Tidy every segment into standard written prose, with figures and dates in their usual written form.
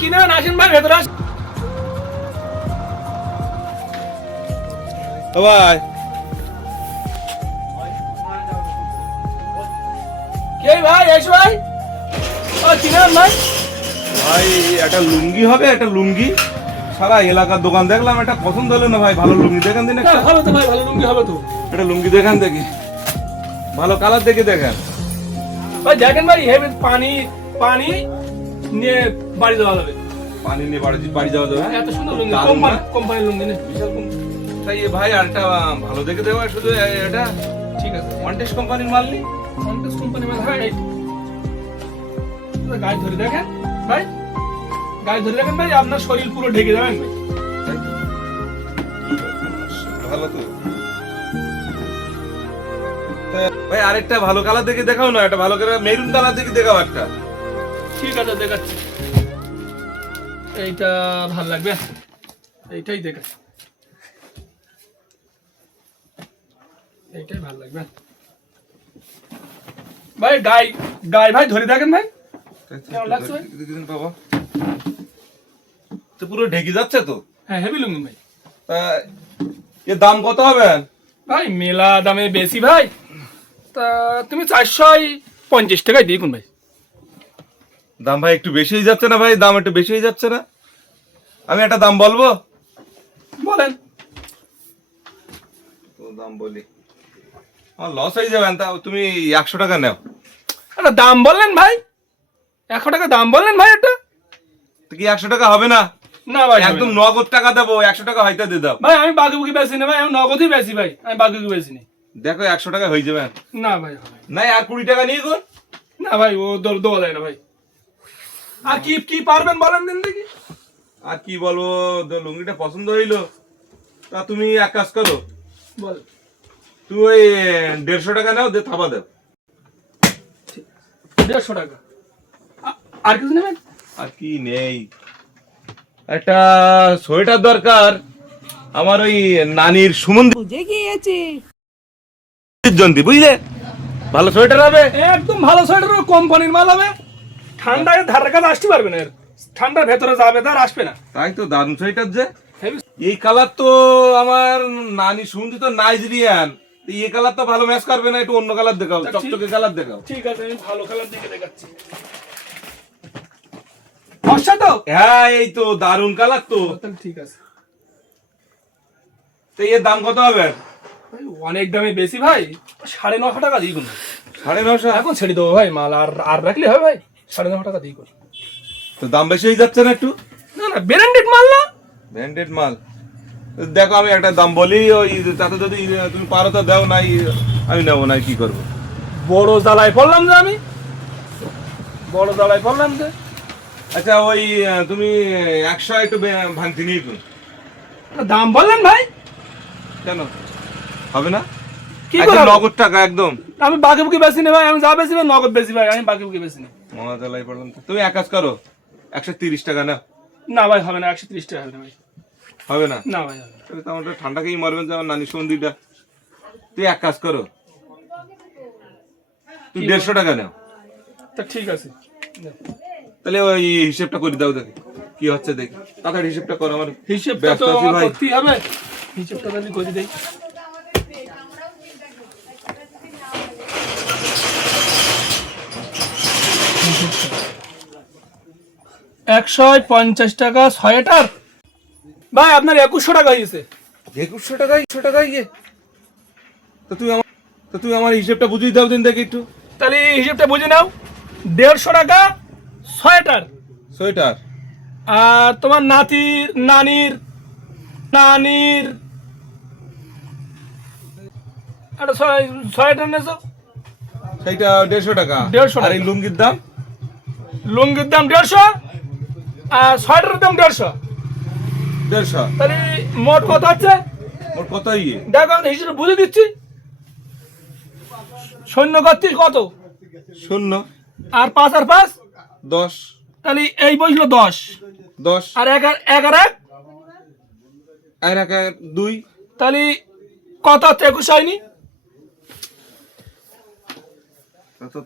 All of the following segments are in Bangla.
কি নেবেন আসেন ভাই ভেতরে আসেন। ভাই কে ভাই এসো ভাই। ও কি নেবেন ভাই? ভাই একটা লুঙ্গি হবে, একটা লুঙ্গি। সারা এলাকার দোকান দেখলাম, একটা পছন্দ হলো না ভাই। ভালো লুঙ্গি দেখান দিন একটা। হ্যাঁ, হবে তো ভাই, ভালো লুঙ্গি হবে তো। একটা লুঙ্গি দেখান দেখি, ভালো কালার দেখে দেখেন। ভাই দেখেন ভাই, হেভি পানি পানি নিয়ে বাড়ি যাওয়া যাবে। পানি নিয়ে বাড়ি যাওয়া যাবে। এত সুন্দর লুঙ্গি, দারুণ না? কোম্পানির লুঙ্গি না। বিশাল তাই ভাই আরেকটা ভালো দেখে দেওয়া, শুধু এটা ঠিক আছে, ওয়ান্টেস কোম্পানির মাল নি। কন্টেস্ট কোম্পানি ভাই। ভাই গায়ে ধরে দেখেন ভাই, গায়ে ধরে দেখেন ভাই, আপনার শরীর পুরো ঢেকে যাবেন ভাই। ভালো তো। ভাই আরেকটা ভালো কালার দেখে দেখাও না, একটা ভালো করে মেরুন কালার দেখে দেখাও একটা। ঠিক আছে দেখাচ্ছি। এইটা ভাল লাগবে, এইটাই দেখাচ্ছি। এইটাই ভাল লাগবে ভাই। গায়ে ভাই ধরে দেখেন ভাই, কেমন লাগছে ভাই? বাবা তো পুরো ঢেকে যাচ্ছে তো। হ্যাঁ হেভি লুঙ্গি ভাই। তা এর দাম কত হবে ভাই মেলা দামে বেশি ভাই, তা তুমি 450 টাকায় দিয়ে কোন ভাই। দাম ভাই একটু বেশি হয়ে যাচ্ছে না ভাই? দাম একটু বেশি হয়ে যাচ্ছে না? আমি একটা দাম বলবো? বলেন। তো দাম বলি, আমার লস হয়ে যাবে। তা তুমি 100 টাকা নাও। একটা দাম বললেন ভাই, 100 টাকা দাম বললেন ভাই। একটা তো কি 100 টাকা হবে না? না ভাই, একদম নগদ টাকা দেবো, 100 টাকা হয়তো দিয়ে দাও। ভাই আমি বাকিবুকি বেশি না ভাই, আমি নগদই বেশি ভাই, আমি বাকিবুকি বেশি নেই। দেখো 100 টাকা হয়ে যাবে। না ভাই হবে না। নাই আর 20 টাকা নিয়ে কোন। না ভাই, ও দেওয়া যায় না ভাই। আর কি কি পারবেন বলেন দিন দেখি। আর কি বলবো, তো লুঙ্গিটা পছন্দ হইলো। তা তুমি এক কাজ করো, বল। তুমি ওই 150 টাকা নাও, দিয়ে থাবা দাও। 150 টাকা। আর কিছু নেবেন? আর কি নেই, একটা সোয়েটার দরকার আমার, ওই নানির সুমন্দির বুঝে গিয়েছি। জন্তি, বুঝলে? ভালো সোয়েটার হবে। একদম ভালো সোয়েটার, কোম্পানির মাল হবে। ঠান্ডায় ধারের কাছে আসতে পারবে না, এর ঠান্ডার ভেতরে যাবে, তার আসবে না। তাই তো, দারুণ সোয়েটার যে। হেভি। এই কালার তো আমার নানি সুমন্দি তো নাইজেরিয়ান, এই কালার তো ভালো ম্যাচ করবে না। একটু অন্য কালার দেখাও, চকচকে কালার দেখাও। ঠিক আছে, আমি ভালো কালার দেখে দেখাচ্ছি। ফর্সা তো? হ্যাঁ এই তো দারুণ কালার তো। তাহলে ঠিক আছে। তো এর দাম কত হবে? ভাই অনেক দামে বেশি ভাই, 950 টাকা দিই কোন। 950? এখন ছেড়ে দেবো ভাই, মাল আর আর রাখলে হবে ভাই। 950 টাকা দিই কোন। তো দাম বেশি হয়ে যাচ্ছে না একটু? না না, ব্র্যান্ডেড মাল না। ব্র্যান্ডেড মাল। দেখো আমি একটা দাম বলি, ওই তাতে যদি তুমি পারো তো দাও, নাই আমি নেবো না, কি করবো। বড় জ্বালায় পড়লাম যে আমি, বড় জ্বালায় পড়লাম যে। আচ্ছা ওই তুমি 100 একটু ভাঙতি নিয়ে কোন। দাম বললেন ভাই, কেন হবে না? কি একদম করে? নগদ টাকা একদম। আমি বাকি বুকি বেশি নেই ভাই, আমি যা বেশি ভাই নগদ বেশি ভাই, আমি বাকি বুকি বেশি নেই। মহাজালাই পড়লাম তো। তুমি এক কাজ করো, 130 টাকা নাও। না ভাই হবে না, 130 টাকা হবে না ভাই। হবে না? না ভাই হবে না। তাহলে তো আমার ঠান্ডা খেয়ে মরবেন যে আমার নানি সন্ধিটা। তুই এক কাজ করো, তুই 150 টাকা নাও। তা ঠিক আছে। তাহলে ওই হিসেবটা করে দাও, দেখি কি হচ্ছে দেখি। তাড়াতাড়ি হিসেবটা করো, আমার হিসেবটা ব্যস্ত তো আছি আমার ভাই। করতেই হবে, হিসেবটা তাহলে করে দেই। একশো 50 টাকা সোয়েটার ভাই, আপনার 2100 টাকা হয়েছে। 2100 টাকা? 2100 টাকা গিয়ে তো তুই আমার হিসেবটা বুঝিয়ে দাও দিন দেখি একটু। তাহলে হিসেবটা বুঝে নাও, 150 টাকা সোয়েটার। সোয়েটার আর তোমার নাতির নানির নানির একটা সোয়েটার নেছো, সেইটা 150 টাকা। 150 আর টাকা। এই লুঙ্গির দাম? লুঙ্গির দাম 150 আর সোয়েটারের দাম 150। 150। তাহলে মোট কত হচ্ছে ওর কত ইয়ে? দেখো, আমি হিসেবে বুঝে দিচ্ছি। সৈন্য কর্তৃক কত? 0 আর 5 আর 5 10। তাহলে এই বসলো 10 10 আর 1 আর 1 আর 1 আর 2। তাহলে কত হচ্ছে? 21 হয়নি?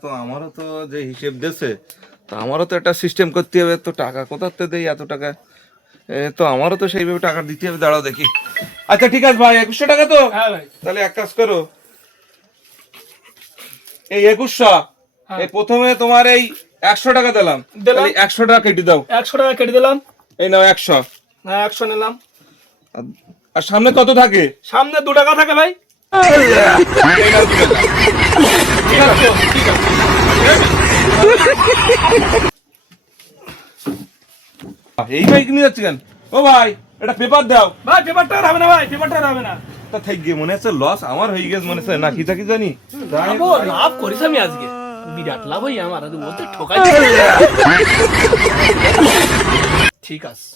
তো আমারও তো যে হিসেব দিয়েছে তো আমারও তো একটা সিস্টেম করতে হবে, তো টাকা কোথাতে দেই এত টাকা? তো আমারও তো সেইভাবে টাকা দিতে হবে, দাঁড়াও দেখি। আচ্ছা ঠিক আছে ভাই, 2100 টাকা তো? হ্যাঁ ভাই। তাহলে এক কাজ করো, এই 2100 হ্যাঁ। এই প্রথমে তোমার এই 100 টাকা দিলাম, দিলাম। 100 টাকা কেটে দাও। 100 টাকা কেটে দিলাম। এই নাও 100। হ্যাঁ 100 নিলাম। আর সামনে কত থাকে? সামনে 2 টাকা থাকে ভাই। এই নাও 2 টাকা। ঠিক আছে তো? ঠিক আছে। এই ভাই কিনে যাচ্ছে কেন? ও ভাই এটা পেপার দাও। ভাই পেপারটা আর হবে না ভাই, পেপারটা আর হবে না। তা থাক গিয়ে মনে হচ্ছে লস আমার হয়ে গেছে, মনে হচ্ছে না কি থাকি জানি। লাভ করিস আমি আজকে, বিরাট লাভ হই আমার, ওতে ঠকাই। ঠিক আছে।